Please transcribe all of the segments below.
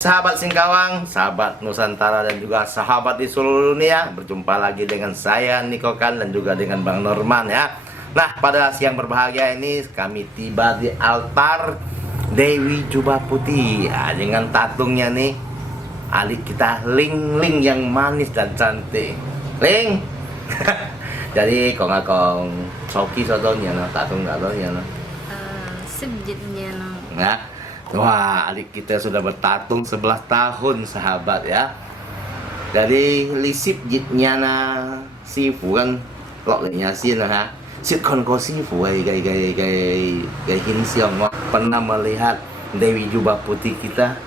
Sahabat Singkawang, sahabat Nusantara dan juga sahabat di seluruh dunia, berjumpa lagi dengan saya Niko Kan dan juga dengan Bang Norman ya. Nah, pada siang berbahagia ini kami tiba di altar Dewi Jubah Putih ya, dengan tatungnya nih adik kita Ling Ling yang manis dan cantik. Ling. Jadi kong Soki sotonya no, tatung no. Subjeknya no. Nah, wah, adik kita sudah bertatung 11 tahun sahabat ya. Jadi lisip jitnya na sifu kan lok lenya sin ha. Sit kon ko sifu gai hin siang pernah melihat Dewi Jubah Putih kita.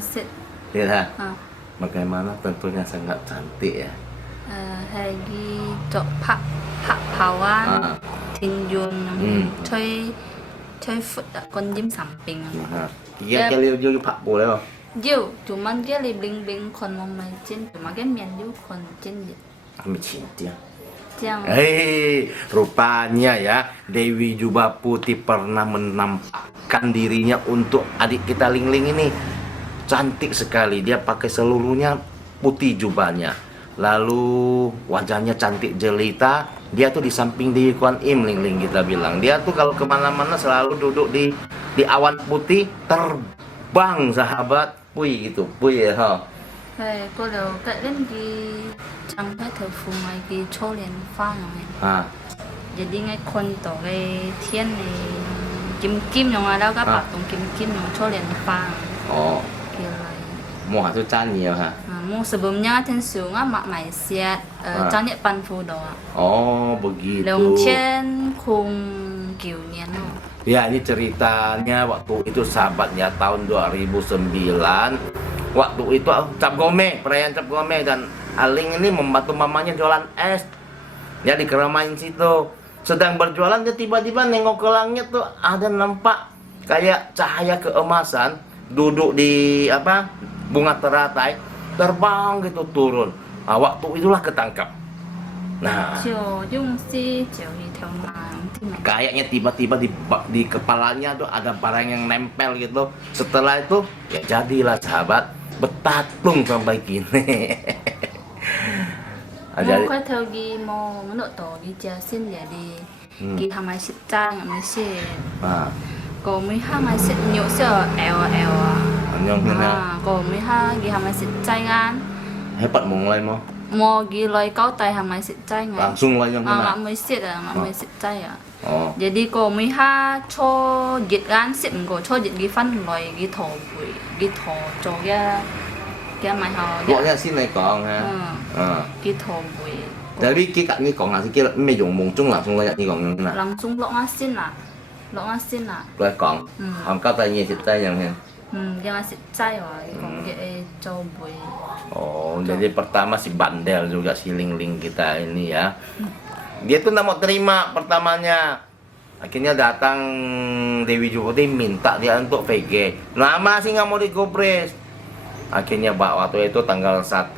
Sit. Lihat ha. Bagaimana tentunya sangat cantik ya. Hagi cok pak pawan tinjun chơi phút con diêm samping. Iya kali yo pak boleh loh. Diu, cuman dia bling bling kon mau main cuma kan mian diu kon cin. Kami cinta. Yang Rupanya ya Dewi Jubah Putih pernah menampakkan dirinya untuk adik kita Ling Ling ini. Cantik sekali, dia pakai seluruhnya putih jubahnya. Lalu wajahnya cantik jelita. Dia tuh di samping Dewi Kuan Im, Ling Ling kita bilang. Dia tuh kalau kemana-mana selalu duduk di awan putih, terbang sahabat. Pui gitu, pui ya ha. Cô đều cậy đến cái trong cái thời phù ngoài cái châu liền pha này. Jadi ngay kon to cái thiên này kim kim yang ada các bạn tung kim kim yang châu liền pha. Oh. Kira. Mua hạt chan nhiều ha. Mau sebelumnya kan sungai mak Malaysia cantik panfu doa. Oh begitu. Long Chen Kung Kiu Nian. Ya ini ceritanya waktu itu sahabatnya tahun 2009. Waktu itu Cap Gome, perayaan Cap Gome dan Aling ini membantu mamanya jualan es. Ya di keramaian situ. Sedang berjualan dia tiba-tiba nengok ke langit tuh ada nampak kayak cahaya keemasan duduk di apa? Bunga teratai terbang gitu turun. Waktu itulah ketangkap. Nah, kayaknya tiba-tiba di kepalanya tuh ada barang yang nempel gitu. Setelah itu ya jadilah sahabat bertatung sampai kini. Jadi có theo ghi mô nội tổ ghi cha xin jadi ghi hàng mai sit trang mai sit. Cô mới ha mai sit nhiều sợ eo. Cô mới ha ghi hàng mai sit trang an. Hebat mau mulai mau. Mau ghi lôi câu tay hàng mai sit trang. Langsung lagi yang mana? Mai sit mai sit trang ya. Jadi cô mới ha cho dịch an sit cô cho dịch ghi phân lôi ghi thổ bụi ghi thổ cho cái mày họ. Gọi xin này còn ha. Ghi thổ bụi. Jadi kita ni còn là cái mấy dùng mùng trung langsung lagi ni còn như nào? Langsung lok asin lah. Lok asin lah. Loi còn. Kau tanya sit tay yang hen. Jangan sit cai wah, kong dia coba. Oh, jadi pertama si bandel juga si Ling Ling kita ini ya. Dia tuh nggak mau terima pertamanya. Akhirnya datang Dewi Jubah Putih minta dia untuk VG. Lama sih nggak mau digopres. Akhirnya waktu itu tanggal 1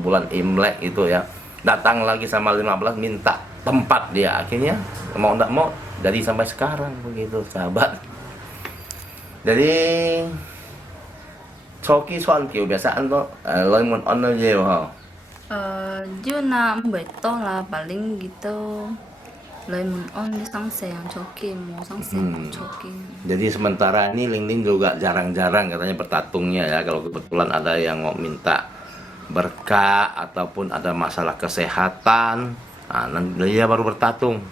bulan Imlek itu ya. Datang lagi sama 15 minta tempat dia. Akhirnya mau nggak mau jadi sampai sekarang begitu sahabat. Jadi Soki soan kiểu biasaan tuh lời muốn on nó nhiều hả? Juna beto lah paling gitu. Lời muốn on di sangseng Soki mau sangseng Soki. Jadi sementara ini Ling Ling juga jarang-jarang katanya bertatungnya ya. Kalau kebetulan ada yang mau minta berkah ataupun ada masalah kesehatan, nanti dia baru bertatung.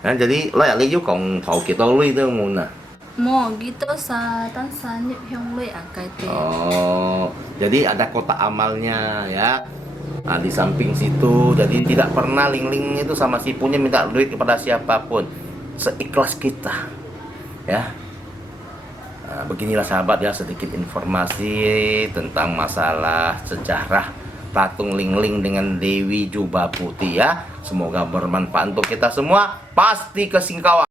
Nah, jadi lo ya liu còn thầu kita lui itu muna. Mau gitu sa tansan yang lui akai te. Oh, jadi ada kotak amalnya ya. Nah, di samping situ, jadi tidak pernah Ling Ling itu sama si punya minta duit kepada siapapun, seikhlas kita, ya. Nah, beginilah sahabat ya sedikit informasi tentang masalah sejarah patung Ling Ling dengan Dewi Jubah Putih ya. Semoga bermanfaat untuk kita semua. Pasti ke Singkawang.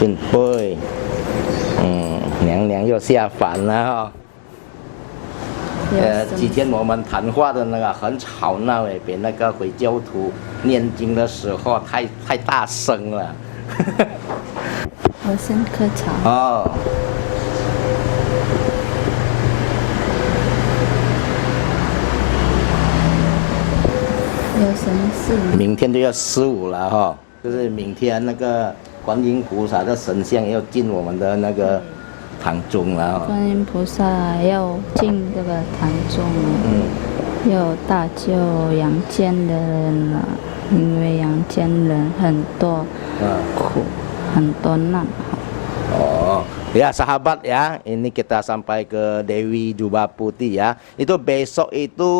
进杯，娘娘又下凡了哈、之前我们谈话的那个很吵闹哎，比那个回教徒念经的时候太大声了。我先喝茶。哦。有什么事？明天就要15了哈，就是明天那个观音菩萨的神像要进我们的那个堂中了。观音菩萨要进这个堂中了，有大救阳间的人了，因为阳间人很多苦，很多难。Oh, ya sahabat ya, ini kita sampai ke Dewi Jubah Putih ya. Itu besok itu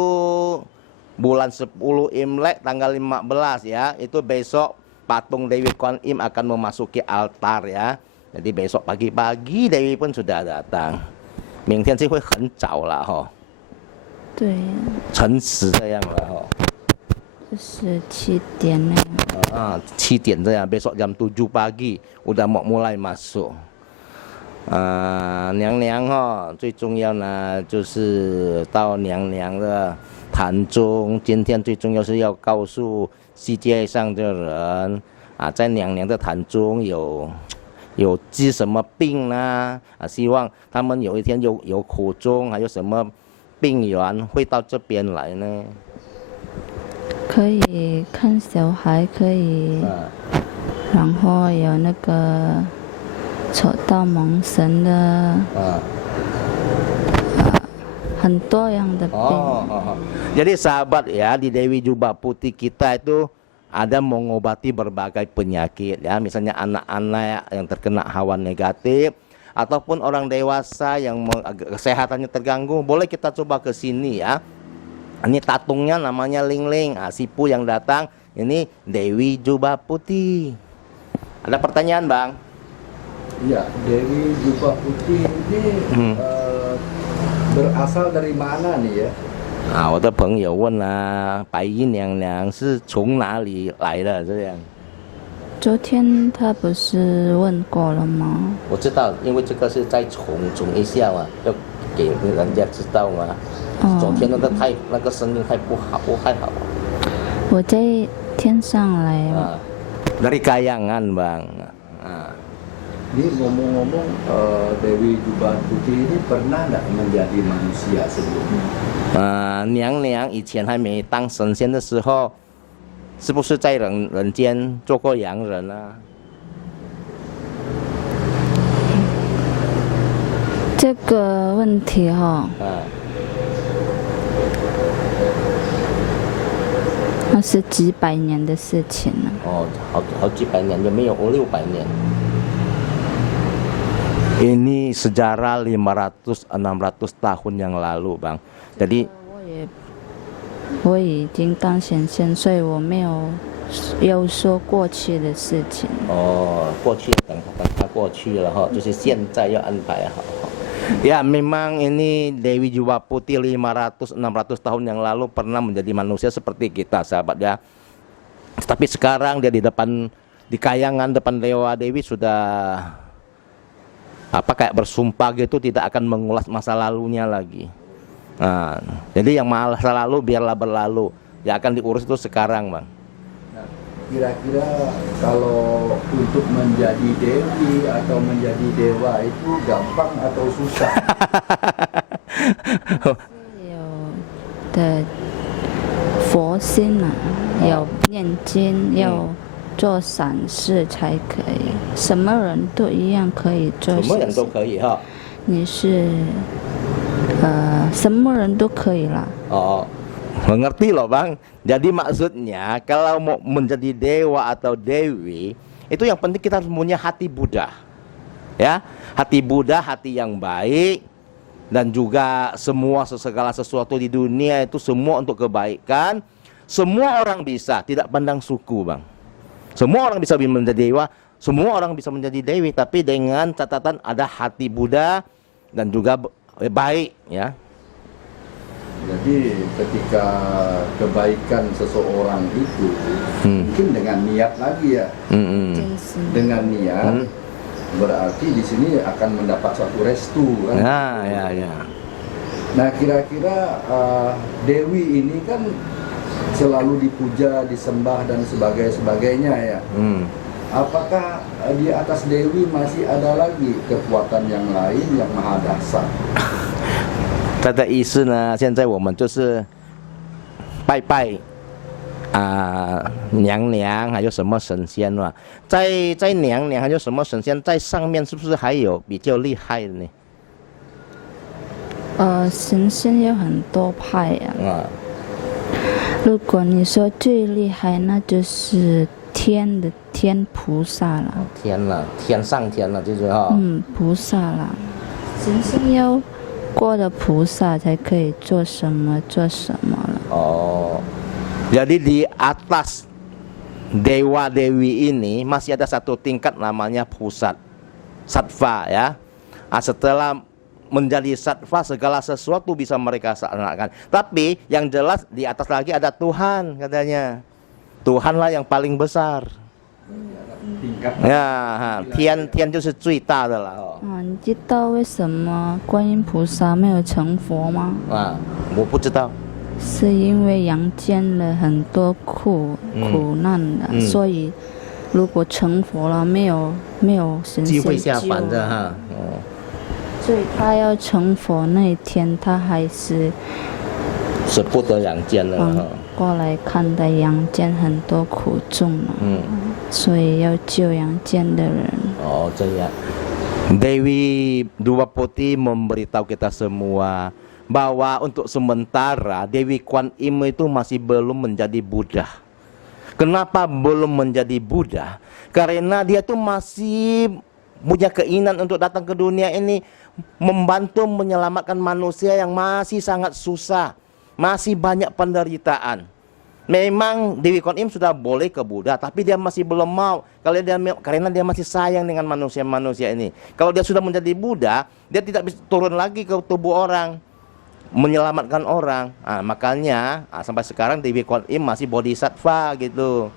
bulan 10 Imlek tanggal 15 ya. Itu besok patung Dewi Kuan Im akan memasuki altar ya. Jadi besok pagi-pagi Dewi pun sudah datang. 明天就会很早了哈。对。辰时这样了哈。就是7点那样。7点这样，besok jam 7 pagi udah mau mulai masuk。娘娘哈，最重要呢就是到娘娘的坛中。今天最重要是要告诉世界上的人在娘娘的坛中有治什么病呢？希望他们有一天有苦衷，还有什么病源会到这边来呢？可以看小孩，可以，然后有那个抽到蒙神的，很多样的病。Jadi sahabat ya, di Dewi Jubah Putih kita itu ada mengobati berbagai penyakit ya, misalnya anak-anak yang terkena hawa negatif ataupun orang dewasa yang kesehatannya terganggu, boleh kita coba ke sini ya. Ini tatungnya namanya Ling-Ling, Sipu yang datang ini Dewi Jubah Putih. Ada pertanyaan Bang? Iya, Dewi Jubah Putih ini berasal dari mana nih ya? 我的朋友问白衣娘娘是从哪里来的这样。昨天他不是问过了吗？我知道，因为这个是再重一下嘛，要给人家知道嘛。昨天那个声音不太好。我在天上来。Dari Kayangan Bang. Ini ngomong-ngomong Dewi Jubah Putih ini pernah nggak menjadi manusia sebelumnya? 娘娘以前还没当神仙的时候，是不是在人间做过洋人啊？这个问题那是几百年的事情了。好几百年，有没有500-600年？Ini sejarah 500-600 tahun yang lalu, Bang. Jadi 我已经当神仙，所以我没有说过去的事情。过去等它过去了哈，就是现在要安排好。Ya, memang ini Dewi Jubah Putih 500-600 tahun yang lalu pernah menjadi manusia seperti kita, sahabat ya. Tapi sekarang dia di Kayangan depan Dewa Dewi sudah kayak bersumpah gitu, tidak akan mengulas masa lalunya lagi. Jadi yang masa lalu biarlah berlalu, yang akan diurus itu sekarang Bang. Kira-kira kalau untuk menjadi dewi atau menjadi dewa itu gampang atau susah? 有的佛心有念经，有做善事才可以，什么人都一样可以做善事。什么人都可以哈。你是什么人都可以啦。 Oh, mengerti loh bang. Jadi maksudnya kalau mau menjadi dewa atau dewi, itu yang penting kita harus punya hati Buddha, ya, hati Buddha, hati yang baik, dan juga segala sesuatu di dunia itu semua untuk kebaikan. Semua orang bisa, tidak pandang suku bang. Semua orang bisa menjadi dewa, semua orang bisa menjadi dewi, tapi dengan catatan ada hati Buddha dan juga baik, ya. Jadi ketika kebaikan seseorang itu mungkin dengan niat lagi ya, dengan niat berarti di sini akan mendapat suatu restu kan. Nah, ya. Nah kira-kira Dewi ini kan selalu dipuja, disembah dan sebagainya ya. Apakah di atas Dewi masih ada lagi kekuatan yang lain yang maha dasar? 它的意思呢，现在我们就是拜拜娘娘，还有什么神仙嘛？在娘娘还有什么神仙在上面，是不是还有比较厉害的呢？神仙有很多派呀。如果你说最厉害，那就是天的天菩萨了。天了，天上天了，就是哈。菩萨啦，神仙要过了菩萨才可以做什么了。Oh, jadi di atas dewa dewi ini masih ada satu tingkat namanya pusat, sattva ya. Setelah menjadi sattva segala sesuatu bisa mereka laksanakan. Tapi yang jelas di atas lagi ada Tuhan katanya. Tuhanlah yang paling besar. 呀，天就是最大的了。你知道为什么观音菩萨没有成佛吗？我不知道。是因为阳间了很多苦难的，所以如果成佛了，没有神仙机会下凡的哈。所以他要成佛那一天，他还是舍不得阳间了哈。过来看待阳间很多苦众了。所以要救阳间的人。Oh, ya. Dewi Dua Putih memberitahu kita semua bahwa untuk sementara Dewi Kuan Im itu masih belum menjadi Buddha. Kenapa belum menjadi Buddha? Karena dia tuh masih punya keinginan untuk datang ke dunia ini membantu menyelamatkan manusia yang masih sangat susah, masih banyak penderitaan. Memang Dewi Kuan Im sudah boleh ke Buddha, tapi dia masih belum mau. Karena dia masih sayang dengan manusia-manusia ini. Kalau dia sudah menjadi Buddha, dia tidak bisa turun lagi ke tubuh orang, menyelamatkan orang. Makanya sampai sekarang Dewi Kuan Im masih bodhisattva gitu.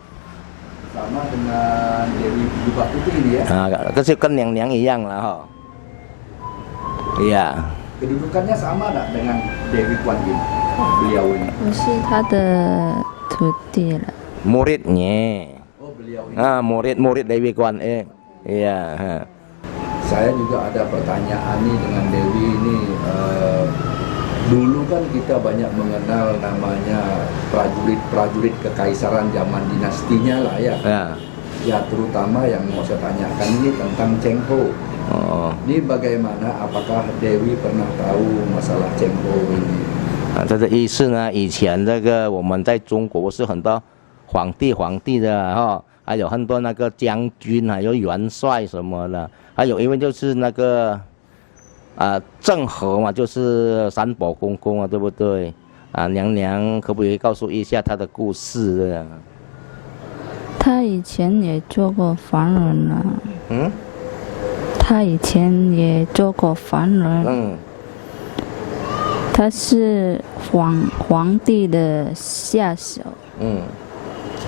Sama dengan Dewi Dua Putih ini ya. Kesukaan yang iyang lah. Iya. Kedudukannya sama tak dengan Dewi Kuan Im? Beliau ini. 我是他的徒弟了。 Muridnya. Oh, beliau ini. Murid Dewi Kuan Im. Iya. Saya juga ada pertanyaan nih dengan Dewi ini. Dulu kan kita banyak mengenal namanya prajurit kekaisaran zaman dinastinya lah ya. Ya terutama yang mau saya tanyakan ini tentang Cheng Ho. Ini bagaimana? Apakah Dewi pernah tahu masalah Cheng Ho ini? 这个意思呢，以前这个我们在中国是很多皇帝的哈，还有很多那个将军，还有元帅什么的，还有因为就是那个郑和嘛，就是三宝公公啊，对不对？娘娘可不可以告诉一下他的故事？他以前也做过凡人了。他以前也做过凡人。他是皇帝的下手。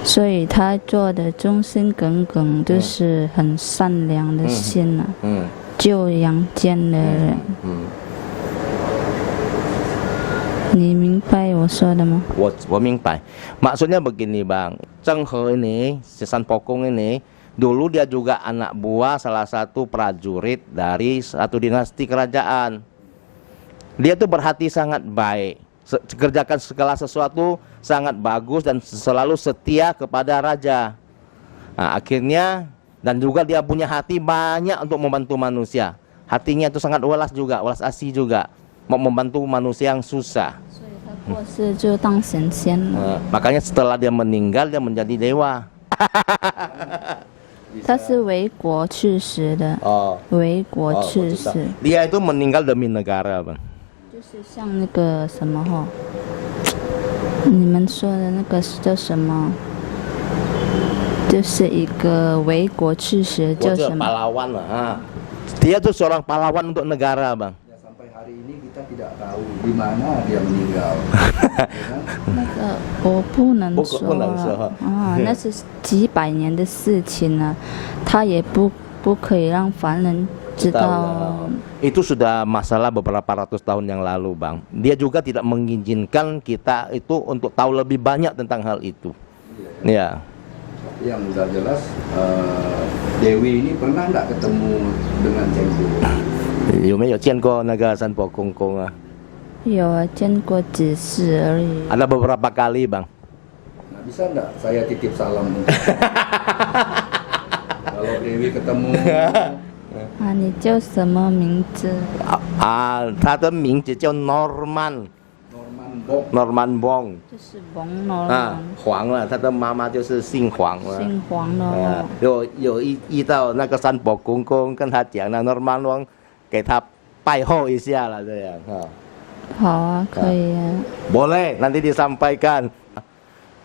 所以他做的忠心耿耿，就是很善良的心啊。救阳间的人。你明白我说的吗？我明白。Maksudnya begini bang, Cheng He ini, si San Pokong ini, dulu dia juga anak buah salah satu prajurit dari satu dinasti kerajaan. Dia tuh berhati sangat baik, kerjakan segala sesuatu sangat bagus dan selalu setia kepada raja. Nah, akhirnya dan juga dia punya hati banyak untuk membantu manusia. Hatinya itu sangat welas juga, welas asih juga, mau membantu manusia yang susah. 所以他过世就当神仙了。 Makanya setelah dia meninggal dia menjadi dewa. 他是为国去世的， Oh, 为国 oh, 去 betul. 世， Dia itu meninggal demi negara, Bang. 就是像那个什么哈，你们说的那个是叫什么？就是一个为国去世叫 Dia 什么？ pahlawan lah. Ah. Dia tuh seorang pahlawan untuk negara, Bang. Ya, sampai hari ini kita tidak tahu di mana dia meninggal. Ya kan? 那个我不能不说能说了啊，那是几百年的事情了，他也不可以让凡人知道。 Itu sudah masalah beberapa ratus tahun yang lalu, Bang. Dia juga tidak mengizinkan kita itu untuk tahu lebih banyak tentang hal itu. Ya. Tapi yang udah jelas Dewi ini pernah nggak ketemu dengan Cenggu? 有没有见过那个三宝公公啊？有啊，见过几次而已。 Ada beberapa kali, Bang. Nah, bisa nggak saya titip salam? Kalau Dewi ketemu 啊，你叫什么名字？他的名字叫 Norman Norman Bong, Bong 就是蒙罗啊，黄了，他的妈妈就是姓黄了。姓黄的哦。有遇到那个三宝公公跟他讲了，Norman Bong 给他拜候一下了，这样哈。好啊，可以啊。 Boleh, nanti disampaikan.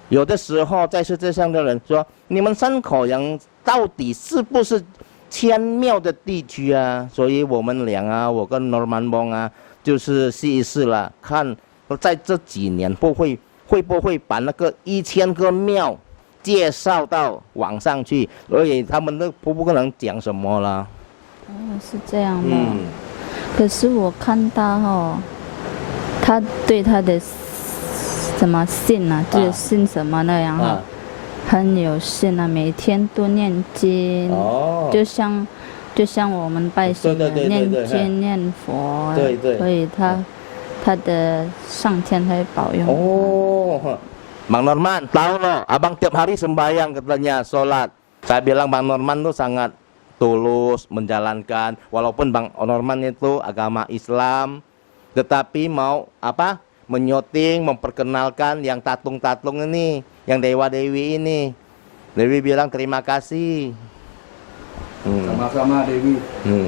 有的时候在世界上的人说，你们山口洋到底是不是千庙的地区啊？所以我们俩啊，我跟 Norman Bong 啊，就是试一试了，看在这几年会不会把那个1000个庙介绍到网上去，所以他们都不可能讲什么了。哦，是这样的。嗯，可是我看他哦，他对他的什么信啊，就是信什么那样哈、啊很有信啊，每天都念经，哦，就像我们拜神的对念对经念佛，对对所以他的上天会保佑。 Oh, Bang Norman, tahu loh, abang tiap hari sembahyang katanya, sholat. Saya bilang Bang Norman tuh sangat tulus menjalankan, walaupun Bang Norman itu agama Islam, tetapi mau apa? Menyoting, memperkenalkan yang tatung-tatung ini, yang dewa-dewi ini. Dewi bilang terima kasih. sama-sama Dewi.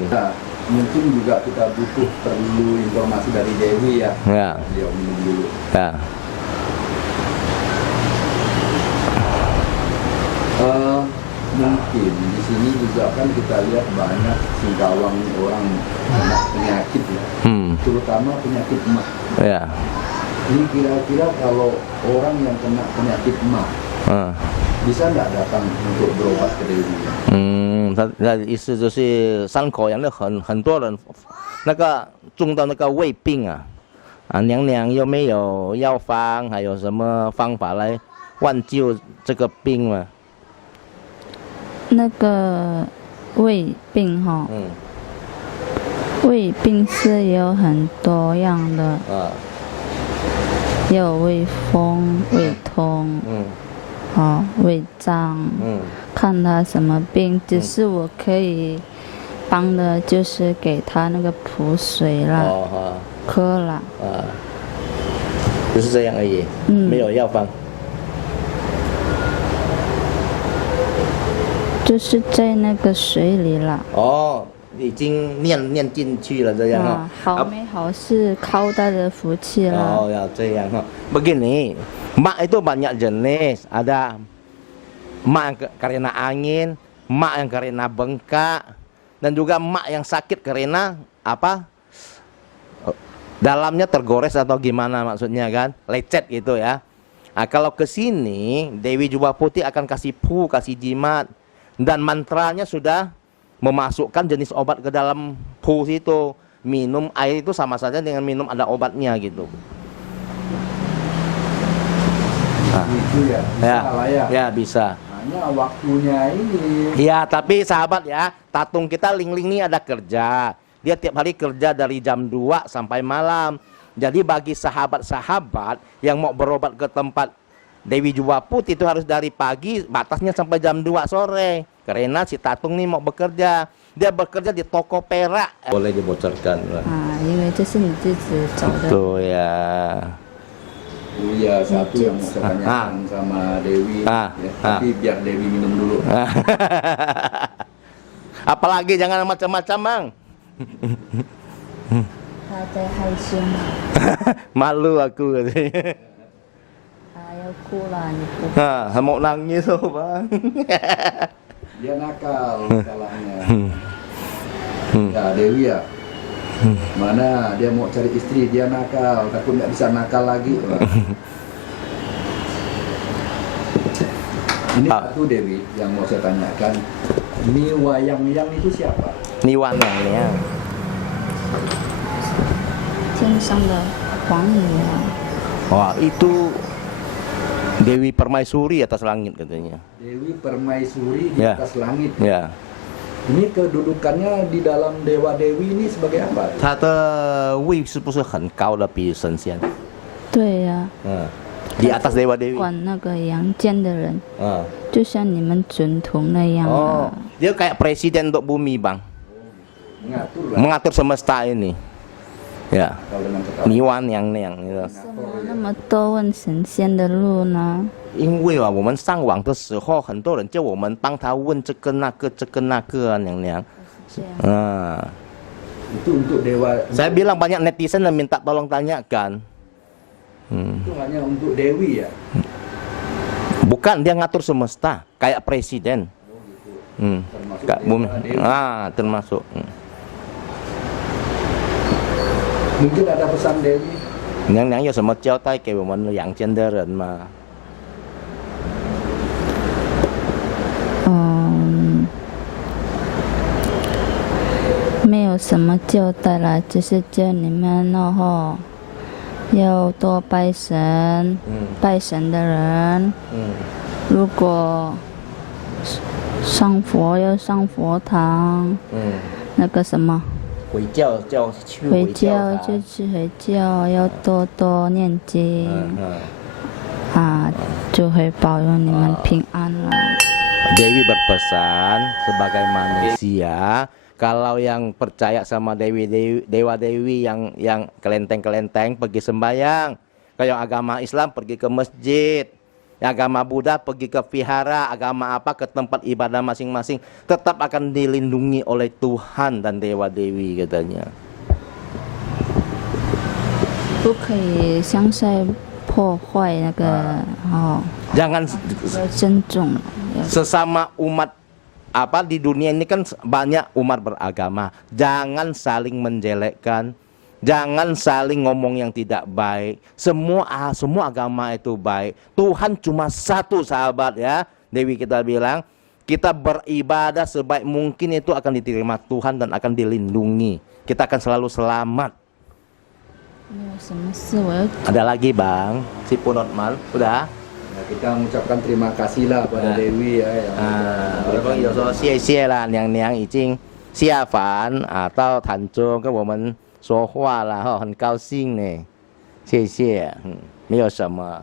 Nah, mungkin juga kita butuh perlu informasi dari Dewi ya. Ya, Beliau minum dulu. ya. Mungkin di sini juga kan kita lihat banyak singkawang orang kena penyakit ya, terutama penyakit emah. Ya. Ini kira-kira kalau orang yang kena penyakit emah bisa nggak datang untuk berobat ke Dewi? 他的意思就是山口洋的很多人那个中到那个胃病啊，娘娘有没有药方，还有什么方法来挽救这个病吗？那个胃病哈，胃病是有很多样的，也有胃风、胃痛，胃胀，看他什么病，只是我可以帮的，就是给他那个补水啦、喝啦，就是这样而已，没有药方。就是在那个水里啦。哦，已经念进去了这样哈。好没好是靠他的福气啦。哦，要这样哈。Begini, mak itu banyak jenis. Ada mak yang karena angin, mak yang karena bengkak, dan juga mak yang sakit karena apa? Dalamnya tergores atau gimana maksudnya kan? Lecet gitu ya. Nah, kalau ke sini Dewi Jubah Putih akan kasih kasih jimat. Dan mantranya sudah memasukkan jenis obat ke dalam itu. Minum air itu sama saja dengan minum ada obatnya gitu. Nah, itu ya, bisa lah ya. Ya bisa. Hanya waktunya ini. Ya, tapi sahabat ya, tatung kita Ling-Ling ini ada kerja. Dia tiap hari kerja dari jam 2 sampai malam. Jadi bagi sahabat-sahabat yang mau berobat ke tempat Dewi Juwaput itu harus dari pagi, batasnya sampai jam 2 sore. Karena si Tatung nih mau bekerja. Dia bekerja di toko perak. Boleh dibocorkan. 啊，因为这是你自己找的。 Tuh ya. Buya satu yang mau saya tanyakan sama Dewi, ya. Tapi biar Dewi minum dulu. Apalagi jangan macam-macam, Bang. 他在害羞吗？ Malu aku katanya. 要哭了，你不？ Mau nangis loh, Bang. Dia nakal salahnya. Ya Dewi ya. Mana dia mau cari istri, dia nakal, takut nggak bisa nakal lagi. Ini satu Dewi yang mau saya tanyakan. Ini Wayang Yang itu siapa? Niwan yang 天上的皇女啊， Wah, itu Dewi Permaisuri atas langit katanya. Dewi Permaisuri di Ya. atas langit. Ya. Ini kedudukannya di dalam Dewa Dewi ini sebagai apa? 他的位是不是很高的比神仙？对呀、 Di atas Dewa Dewi. 管那个阳间的人， Ah. 就像你们准头那样 Oh, 啊。 dia kayak presiden untuk bumi, Bang. Mengatur lah. Mengatur semesta ini. Ya. Kalau dengan kata Niwan yang gitu. 怎么那么多问神仙的路呢？因为啊，我们上网的时候，很多人叫我们帮他问这个那个这个那个啊，娘娘。这样。 Ah. itu untuk Dewa. Saya bilang banyak netizen yang minta tolong tanyakan. Itu hanya untuk Dewi ya. Bukan, dia ngatur semesta, kayak presiden. Termasuk Kak Dewa bumi. Dewi. Termasuk. Mungkin ada pesan Dewi. 娘娘有什么交代给我们阳间的人吗？没有什么交代了，只是叫你们然后要多拜神，拜神的人，如果上佛要上佛堂，那个什么回教叫去回教教就去回教，要多多念经啊，就会保佑你们平安了。 Dewi berpesan sebagai manusia, kalau yang percaya sama Dewa Dewi yang kelenteng-kelenteng pergi sembahyang. Kayak agama Islam pergi ke masjid. Agama Buddha pergi ke vihara, agama apa ke tempat ibadah masing-masing, tetap akan dilindungi oleh Tuhan dan Dewa Dewi katanya. 不可以相赛破坏那个Jangan 要尊重。 sesama umat apa di dunia ini kan banyak umat beragama. Jangan saling menjelekkan, jangan saling ngomong yang tidak baik. Semua agama itu baik. Tuhan cuma satu, sahabat ya. Dewi kita bilang, kita beribadah sebaik mungkin itu akan diterima Tuhan dan akan dilindungi. Kita akan selalu selamat. Ada lagi, Bang, si Punotmal, udah? Ya, kita mengucapkan terima kasih lah pada Dewi ya yang 我们有说谢谢啦，娘娘已经下凡到潭州跟我们说话了哈，很高兴呢，谢谢，没有什么。